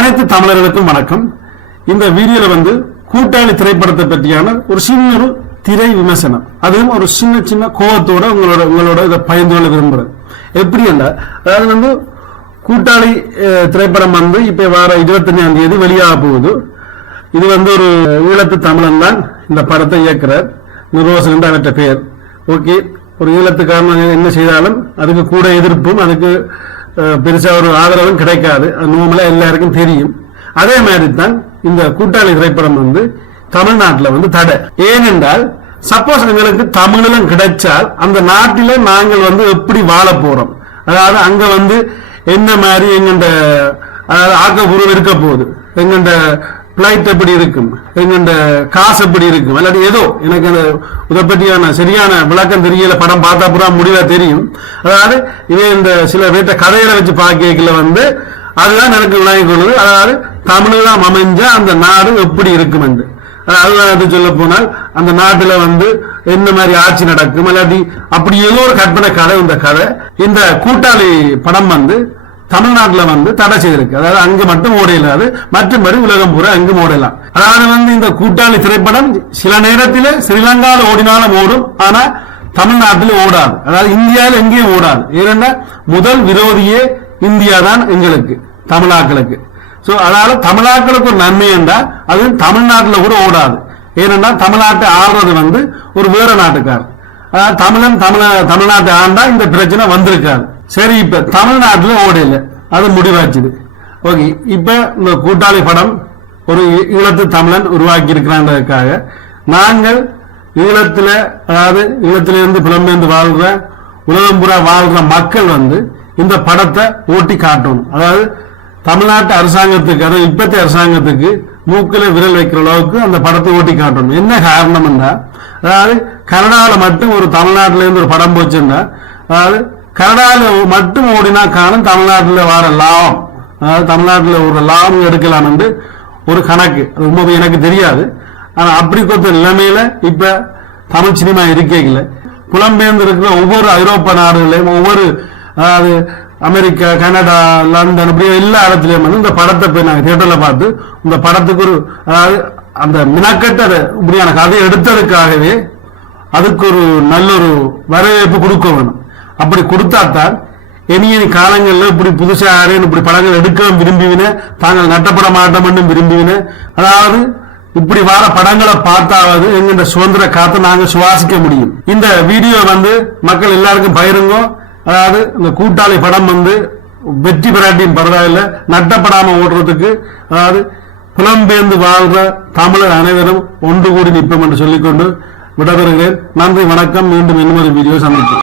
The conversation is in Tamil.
அனைத்து தமிழர்களுக்கும் வணக்கம். இந்த வீடியோல வந்து கூட்டாளி திரைப்படத்தை பற்றியான ஒரு சின்ன ஒரு திரை விமர்சனம். அதுவும் ஒரு சின்ன சின்ன கோபத்தோட உங்களோட உங்களோட இதை பயந்து கொள்ள விரும்புறேன். எப்படி என்றால் அதாவது வந்து கூட்டாளி திரைப்படம் வந்து இப்ப வார இருபத்தஞ்சாம் தேதி வெளியாக போகுது. இது வந்து ஒரு ஈழத்து தமிழன் தான் இந்த படத்தை இயக்குறார். நிர்வாசன் என்று அவற்ற பெயர். ஓகே ஒரு ஈழத்துக்காரன் என்ன செய்தாலும் அதுக்கு கூட எதிர்ப்பும் அதுக்கு பெருசா ஒரு ஆதரவும் கிடைக்காது. நோமெல்லாம் எல்லாருக்கும் தெரியும். அதே மாதிரி தான் இந்த கூட்டாளி திரைப்படம் வந்து தமிழ்நாட்டில் வந்து தடை. ஏனென்றால் சப்போஸ் எங்களுக்கு தமிழிலும் கிடைச்சால் அந்த நாட்டில நாங்கள் வந்து எப்படி வாழ போறோம்? அதாவது அங்க வந்து என்ன மாதிரி எங்கண்ட அதாவது ஆக்கப்பூர்வம் இருக்க போகுது. எங்கண்ட பிளைட் எப்படி இருக்கும்? எங்கண்ட காசு எப்படி இருக்கும்? இல்லாட்டி ஏதோ எனக்கு அந்த இதை பற்றியான சரியான விளக்கம் தெரியல படம் பார்த்தா பூரா முடிவா தெரியும். அதாவது இவன் இந்த சில வீட்டை கதையில வச்சு பார்க்கல வந்து அதுதான் எனக்கு விளங்கி கொள்வது அதாவது தமிழ்லாம் அமைஞ்ச அந்த நாடு எப்படி இருக்கும் என்று. அதுதான் சொல்ல போனால் அந்த நாட்டுல வந்து என்ன மாதிரி ஆட்சி நடக்கும்? இல்லாட்டி அப்படி ஏதோ ஒரு கற்பனை கதை இந்த கதை இந்த கூட்டாளி படம் வந்து தமிழ்நாட்டுல வந்து தடை செய்திருக்கு. அதாவது அங்க மட்டும் ஓட இல்லாது மற்றபடி உலகம் பூரா அங்கும் ஓடலாம் அதாவது வந்து இந்த கூட்டாளி திரைப்படம் சில நேரத்தில் ஸ்ரீலங்காவில் ஓடினாலும் ஓடும் ஆனா தமிழ்நாட்டில் ஓடாது. அதாவது இந்தியாவில் எங்கேயும் ஓடாது. ஏன்னா முதல் விரோதியே இந்தியா தான் எங்களுக்கு தமிழாக்களுக்கு. சோ அதனால தமிழாக்களுக்கு ஒரு நன்மை என்றால் அது தமிழ்நாட்டில் கூட ஓடாது. ஏனென்றால் தமிழ்நாட்டை ஆடுறது வந்து ஒரு வேற நாட்டுக்கார் அதாவது தமிழன் தமிழ தமிழ்நாட்டை ஆண்டா இந்த பிரச்சனை வந்திருக்காது. சரி இப்ப தமிழ்நாட்டுல ஓடையில அது முடிவாச்சுது. ஓகே இப்ப இந்த கூட்டாளி படம் ஒரு ஈழத்து தமிழன் உருவாக்கி இருக்கிறான்றதுக்காக நாங்கள் ஈழத்துல அதாவது ஈழத்திலிருந்து புலம்பெயர்ந்து வாழ்ற உலகம் பூரா வாழ்ற மக்கள் வந்து இந்த படத்தை ஓட்டி காட்டணும். அதாவது தமிழ்நாட்டு அரசாங்கத்துக்கு அதாவது இப்பத்திய அரசாங்கத்துக்கு மூக்கில விரல் வைக்கிற அளவுக்கு அந்த படத்தை ஓட்டி காட்டணும். என்ன காரணம்னா அதாவது கனடாவில் மட்டும் ஒரு தமிழ்நாட்டிலேருந்து ஒரு படம் போச்சுன்னா அதாவது கனடாவில் மட்டும் ஓடினா காணும் தமிழ்நாட்டில் வர லாபம் அதாவது தமிழ்நாட்டில் ஒரு லாபம் எடுக்கலாம் என்று ஒரு கணக்கு. ரொம்பவே எனக்கு தெரியாது. ஆனால் அப்படி கொடுத்த நிலைமையில இப்ப தமிழ் சினிமா இருக்கேங்கல புலம்பெயர்ந்து இருக்கிற ஒவ்வொரு ஐரோப்பா நாடுகளையும் ஒவ்வொரு அதாவது அமெரிக்கா கனடா லண்டன் இப்படி எல்லா இடத்துலயும் வந்து இந்த படத்தை போய் நாங்கள் தியேட்டர்ல பார்த்து இந்த படத்துக்கு ஒரு அதாவது அந்த மினக்கட்ட இப்படியான கதையை எடுத்ததுக்காகவே அதுக்கு ஒரு நல்ல ஒரு வரவேற்பு கொடுக்க வேணும். அப்படி கொடுத்தாத்தான் இனி இனி காலங்களில் இப்படி புதுசாக யாரையும் இப்படி படங்கள் எடுக்கவும் விரும்பிவின தாங்கள் நட்டப்பட மாட்டோம் என்றும் விரும்பிவின. அதாவது இப்படி வர படங்களை பார்த்தாவது எங்க சுதந்திர காத்து நாங்க சுவாசிக்க முடியும். இந்த வீடியோ வந்து மக்கள் எல்லாருக்கும் பயிருங்கோ அதாவது இந்த கூட்டாளி படம் வந்து வெற்றி பெறாட்டியும் பரவாயில்ல. நட்டப்படாம ஓடுறதுக்கு அதாவது புலம்பெயர்ந்து வாழ்ற தமிழர் அனைவரும் ஒன்று கூடி நிற்போம் என்று சொல்லிக்கொண்டு விடைபெறுகிறேன். நன்றி வணக்கம். மீண்டும் இன்னொரு வீடியோ சந்திப்போம்.